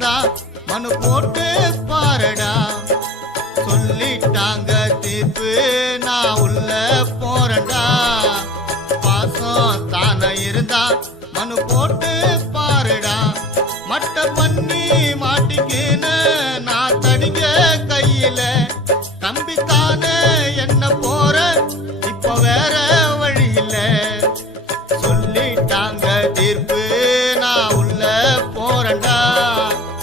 இருந்தா மனு போட்டு பாரடா. சொல்லிட்டாங்க தீர்ப்பு நான் உள்ள போறடா. பாசம் தானே இருந்தா மனு போட்டு பாருடா. மட்ட பண்ணி மாட்டிக்கின நான் தடிங்க கையில கம்பி தானே